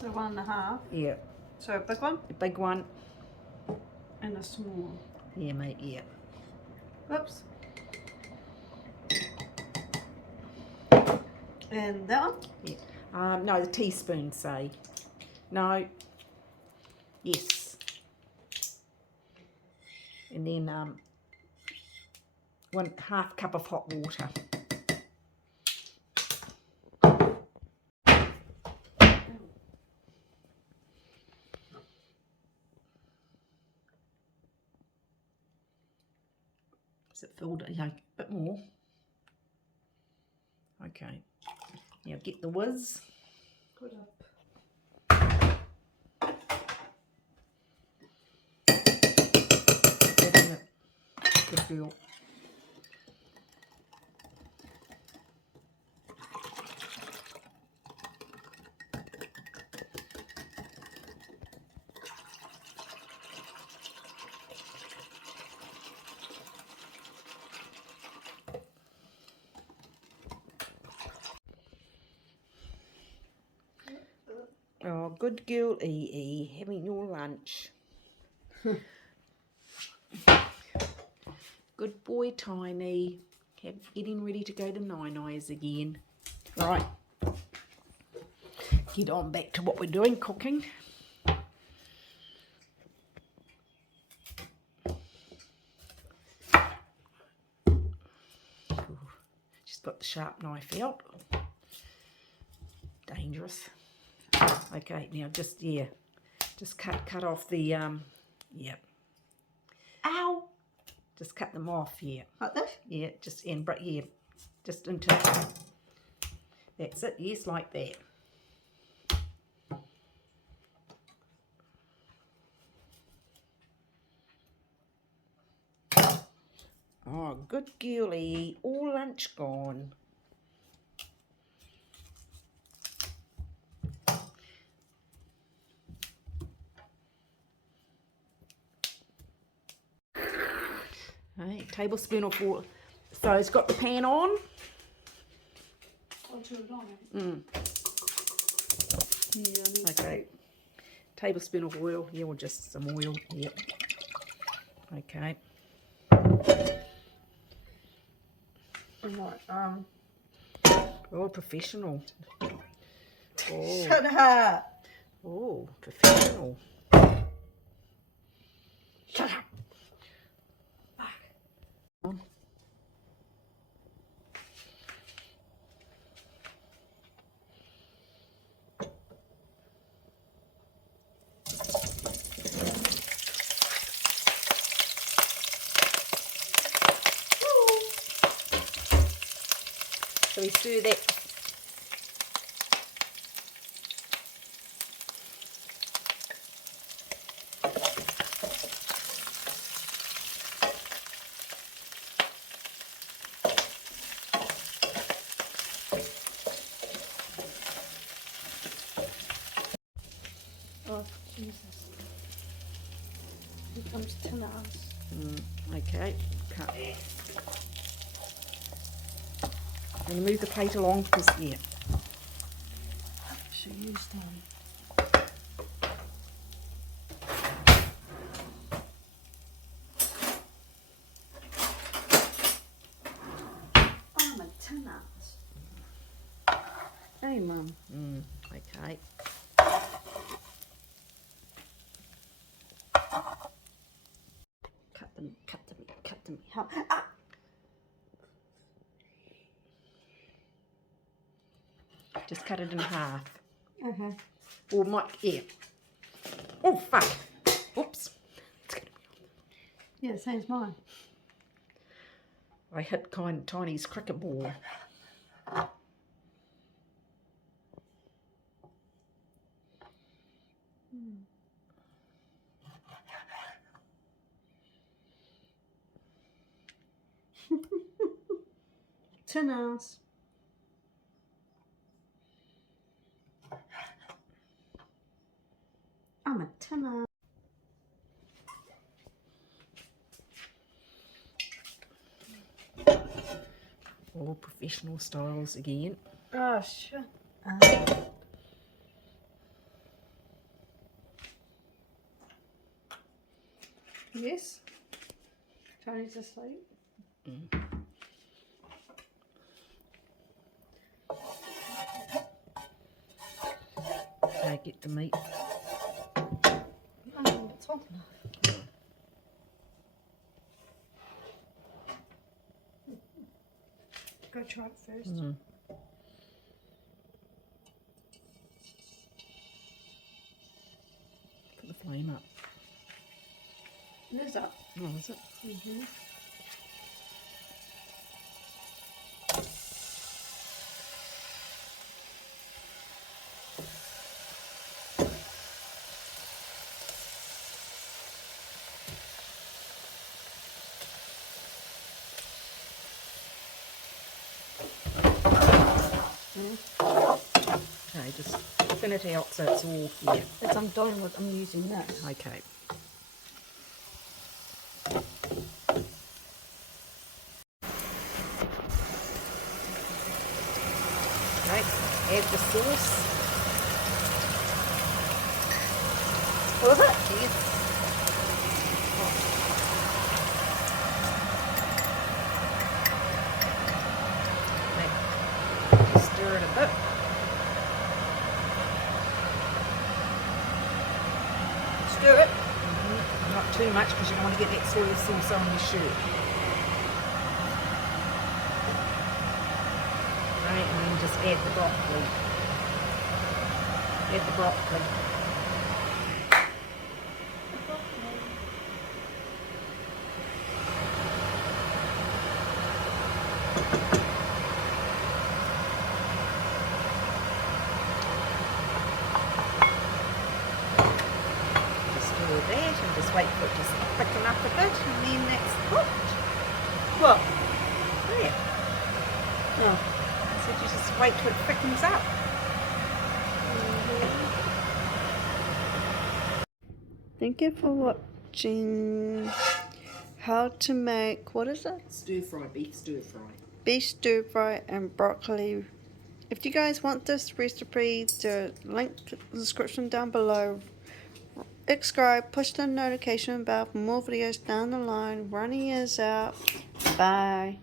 So 1.5. Yeah. So a big one? A big one. And a small. Yeah, mate, yeah. Oops. And that one? Yeah. No, the teaspoon, say. No. Yes. And then 1/2 cup of hot water. Is it filled? Yeah, a bit more. Okay. Now get the whiz. Put up. Get in it. Good girl. Oh, good girl, E, having your lunch. Good boy, Tiny. Getting ready to go to Nine Eyes again. Right. Get on back to what we're doing, cooking. She's got the sharp knife out. Dangerous. Okay, now just cut off the yeah. Ow! Just cut them off, yeah. Like this? Yeah, just into. That's it. Yes, like that. Oh, good girlie. All lunch gone. Right, tablespoon of water. So it's got the pan on. I'll turn it on. Yeah, Okay. Tablespoon of oil. Yeah, or just some oil. Yep. Okay. Right, Oh, professional. Oh. Shut up. Oh, professional. Shut up. Back. So we stir that. Oh, Jesus. Here comes Tinner's. Okay, cut. And move the plate along because, yeah. Should use them. I'm a Tinner's. Hey, Mum. Okay. Cut them. Ah! Just cut it in half. Okay. Or yeah. Oh, fuck. Oops. Yeah, same as mine. I hit Tiny's cricket ball. Tinner's. I'm a Tinner. All professional styles again. Oh, shit. Yes. Tony's asleep. Okay, get the meat. Oh, it's hot enough. Go try it first. Put the flame up. It is up. Oh, is it? Okay, just thin it out so it's all, yeah. As I'm doing what I'm using that. Okay. Okay, add the sauce. Was it? Yes. Okay. Stir it a bit. Stir it. Not too much because you don't want to get that soy sauce on your shirt. Right, and then just add the broccoli. Add the broccoli. Just do that and just wait for it to thicken up a bit and then that's cooked. What? There. Oh. So you just wait till it thickens up. Thank you for watching how to make, what is it? Stir fry, beef stir fry. Beef stir fry and broccoli. If you guys want this recipe, the link in the description down below. Subscribe, push the notification bell for more videos down the line. Ronnie is out. Bye.